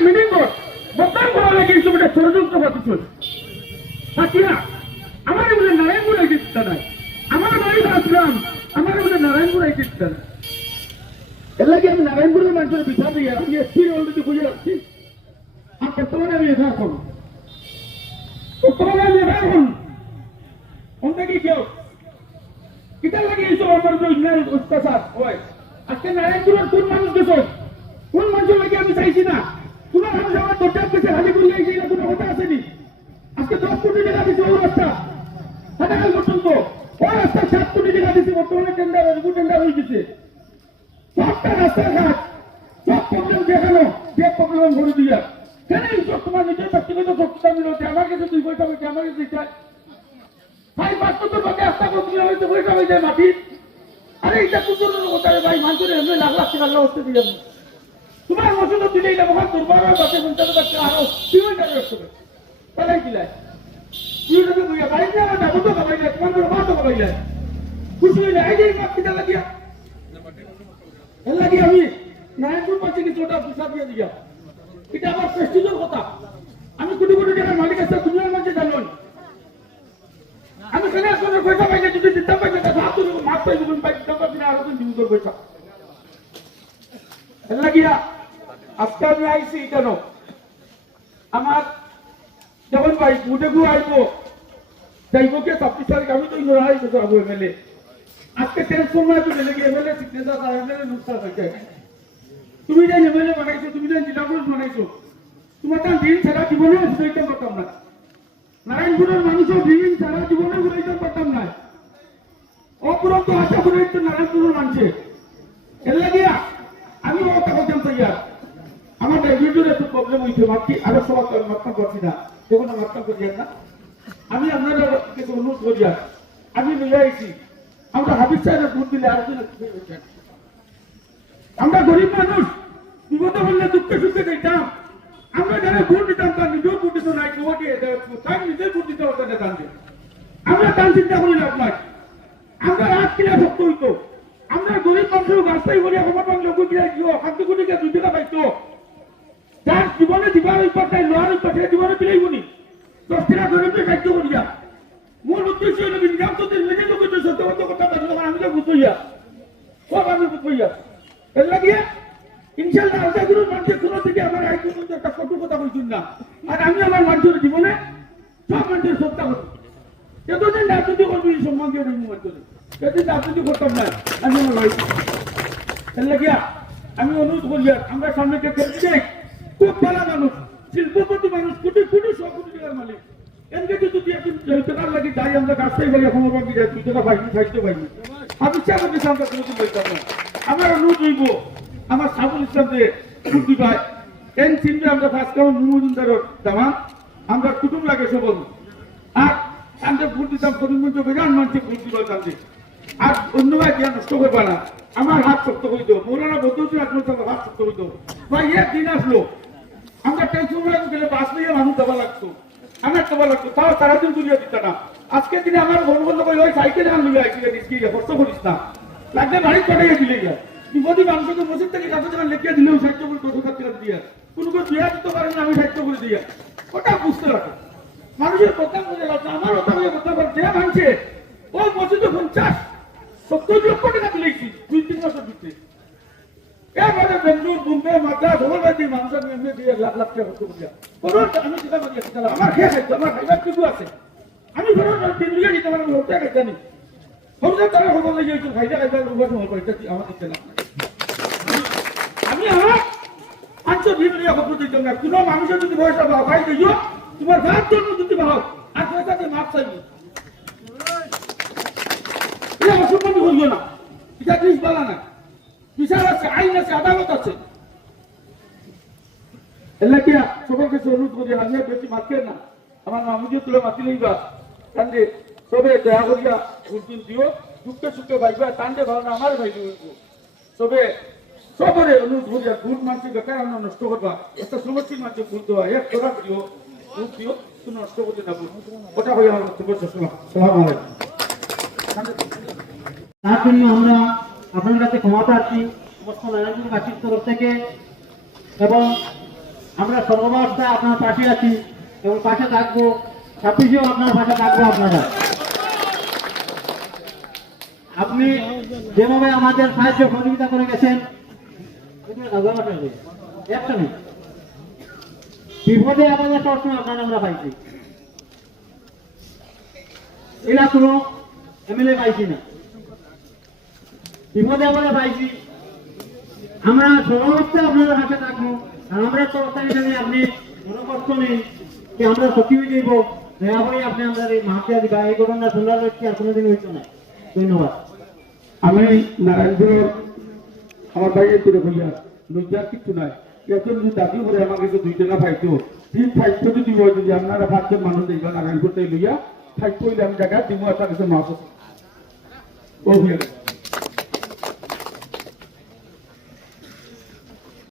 কর বদনাম করা লাগে এইসব এটা ষড়যন্ত্র করতেছ সাকিয়া আমার বলে নারায়ণপুর এই চিন্তা নাই। আমার বাড়ি আসলাম, আমার বলে নারায়ণপুর এই চিন্তা নাই। এর আমি নারায়ণপুরের মানুষের বিচার দিয়ে আমি এসপির অলরেডি বুঝে রাখছি আর বর্তমানে আমি এটা এখন। বর্তমানে আমি এটা এখন। অন্য কি কেউ? কিতা লাগে এইসব আমার যে অন্যায় অত্যাচার হয়। আজকে নারায়ণপুরের কোন মানুষ গেছ? কোন মানুষের লাগে আমি চাইছি না? কথা আসেনি। আজকে দশ কোটি টাকা রাস্তা। ওই রাস্তা সাত কোটি টাকা দিচ্ছে বর্তমানে হয়ে গেছে। সবটা রাস্তাঘাট কেন এইসব তোমার নিজের ব্যক্তিগত শক্তিটা মিলতে দুই পয়সা হয়েছে আমার কাছে চাই। ভাই, পাঁচ বছর বাকি রাস্তা করতে হয়তো পয়সা হয়ে যায় মাটি আরে এটা কুকুরের কথা ভাই মানুষের এমনি লাখ লাখ টাকা লস দিয়ে তোমার মসুদ দিলে না মহান দুর্বার বাসে পঞ্চাশ বাচ্চা আরও তুমি টাকা লস করে তাহলে দিলাই তুই যদি বুঝা বাইক না আমার তো কামাই যায় তোমার তো কমাই খুশি হইলে, এই যে লাগিয়া। এর লাগি আমি নারায়ণপুর কি দিয়ে দিয়া এটা আমার প্রেস্টিজের কথা। আমি কোটি কোটি টাকার মালিক আছে দুনিয়ার মধ্যে জানুন আমি কেন কোনো পয়সা পাইলে যদি দিতাম পাইলে তা হাত তুলে মাপ পাই দেবেন পাই দিতাম পাই না আরও দিন দিব তোর পয়সা এর লাগিয়া আমি আইছি কেন? আমার যখন ভাই আইবো ছাব্বিশ তারিখ, আমি তো ইন্দ্রাই তো যাব এমএলএ আজকে ট্রান্সফর্মার তো কি এমএলএ সিগনেচার আর এমএলএ নুকসান হয়েছে তুমি যে এমএলএ বানাইছো, তুমি যে জেলা পুলিশ বানাইছো, তোমার তার দিন ছাড়া জীবনে বুঝাইতে পারতাম না। নারায়ণপুরের মানুষও দিন ছাড়া জীবনে বুঝাইতে পারতাম না। অপুরন্ত আশা করে নারায়ণপুরের মানুষে এর লাগিয়া আমি কথা বলতাম তৈয়া আমার একটু প্রবলেম মাতৃ সবার তো মাত্রা করছি না। দেখুন মাত্রা করিয়া না। আমি আপনাদের কিছু অনুরোধ করিয়া আমি নিয়ে আইছি আমরা হাবিজ সাহেবের ভোট দিলে আরও আমরা গরিব মানুষ। বিপদে বললে দুঃখে সুখে দিতাম আমরা যারা ভোট দিতাম, তার নিজেও ভোট দিত নাই। কেউ দিয়ে তার ভোট দিতে হতো না দান আমরা তার চিন্তা করি লাভ নাই। আমরা রাত কিনা শক্ত হইতো। আমরা গরিব মানুষ রাস্তায় করে সমাধান লোক কিনা দিও শান্তি কোটিকে দুই টাকা পাইতো যার জীবনে দিবার ঐক্য তাই লোহার ঐক্য সে জীবনে পিলাইব নি দশ টাকা গরিবকে সাহায্য করিয়া। মূল উদ্দেশ্য হলো নিজাম তো নিজে লোক সত্য কথা কথা বলি আমি তো বুঝইয়া সব আমি বুঝইয়া এর লাগিয়ে ইনশাল্লাহ আল্লাহ গুরুর মানুষের কোনো থেকে আমার আই পর্যন্ত একটা কটু কথা বলছেন না। আর আমি আমার মানুষের জীবনে সব মানুষের সত্তা করি। এতদিন রাজনীতি করবি দিয়ে দেবো মানুষের এতদিন রাজনীতি করতাম না, আমি আমার এর লাগিয়া, আমি অনুরোধ করি, আমরা সামনে কে দেখ খুব মানুষ, শিল্পপতি মানুষ, কোটি কোটি টাকার মালিক। এনকে যদি একদিন টাকার লাগে, যাই আমরা গাছটাই বলি এখন বাকি যাই দুই টাকা পাইনি, সাহিত্য পাইনি। আমি ইচ্ছা করতেছি আমরা কোনোদিন বলতাম না আমার অনুরোধ হইব আমার সাবুল ইসলাম দিয়ে ছুটি পাই এন চিনবে আমরা ফার্স্ট কাউন্ট নুমুজুন্দার দামান আমরা কুটুম লাগে সবল। আর আমরা ভোট দিতাম করিমগঞ্জ বেজান মানুষে ভোট দিব তাদের আর অন্য ভাই দিয়া নষ্ট করবা না। আমার হাত শক্ত দেবো মৌলানা বদলছি আপনার হাত শক্ত দেবো ভাই এক দিন আসলো। আমরা টেনশন হয়ে গেলে বাস নিয়ে মানুষ দেওয়া লাগতো। আমার দেওয়া লাগতো। তাও সারাদিন তুলিয়ে দিত না। আজকে দিনে আমার বন বন্ধ করে ওই সাইকেল আন লুয়ে আইসি নিশ্চয়ই কষ্ট করিস না। লাগলে বাড়ি পাঠিয়ে দিলে গিয়া। বিপদী মানুষকে মসজিদ থেকে কাছে যখন লিখিয়ে দিলেও সাহিত্য করে কত খাতির দিয়ে। কোনো কেউ বিয়া দিতে পারে না, আমি সাহিত্য করে দিয়ে। ওটা বুঝতে রাখো। মানুষের কথা বলে লাগছে আমার কথা বলে কথা বলে। যে মানছে ওই মসজিদে পঞ্চাশ, সত্তর লক্ষ টাকা দিলেছি দুই তিন বছর দিতে মাদ্রাস হলবাদি মানুষের এমনি দিয়ে লাখ লাখ টাকা খরচ করিয়া। কোনো আমি চিন্তা করি তাহলে আমার খেয়ে খাইতো, আমার খাইবার কিছু আছে? আমি তিন বিঘা দিতে পারব হোটেল খাইতে নি হোটেল তারা খবর লাগে একটু খাইতে খাইতে রুবার সময় করে এটা আমার দিতে না আমি আমার ভিড় নিয়ে খবর দিতে না কোনো মানুষের যদি পয়সা পাও খাই দিও তোমার ভাত জন্য যদি পাও আর পয়সা দিয়ে মাপ চাইবি এটা অসম্মান করিও না। এটা জিনিস বলা না। বিচার আছে, আইন আছে, আদালত আছে। অনুরোধ করি আমি আর বেশি মাতকে না। আমার তুলে মাতি সবে করিয়া দিও। দুঃখে সুখে ভাইবা, কান্দে ভাবনা আমার সবে সবরে অনুরোধ করিয়া ভুল মানছি, বেকার আমরা নষ্ট করবা। ভুল দেওয়া, এক দিও, ভুল দিও তুমি নষ্ট করতে না ওটা হয়ে আমার সালাম আলাইকুম। তার জন্য আমরা আপনার কাছে ক্ষমা প্রার্থী, সমস্ত নারায়ণপুরবাসীর তরফ থেকে এবং আমরা সর্বাবস্থায় আপনার পাশে আছি এবং পাশে থাকব ছাব্বিশেও আপনার পাশে থাকব আপনারা। আপনি যেভাবে আমাদের সাহায্য সহযোগিতা করে গেছেন একটা বিপদে আমাদের সবসময় আপনারা আমরা পাইছি। এরা কোনো এমএলএ পাইছি না। আমরা আপনাদের হাতে থাকব। আর আমরা আপনি কোনো কষ্ট নেই যে আমরা সত্যি হয়ে যাইব। দয়া করে আপনি আমাদের এই এই আর কোনোদিন না। ধন্যবাদ। আমি আমার ভাইয়ের করে বলিয়া লজ্জার কিছু নাই। একজন যদি দাবি করে আমাকে তো দুই টাকা পাইতো, তিন ফাইভ যদি হয়, যদি আপনারা পাঁচজন মানুষ দেখবা নারায়ণপুর লইয়া আমি জায়গা দিব কিছু মাছ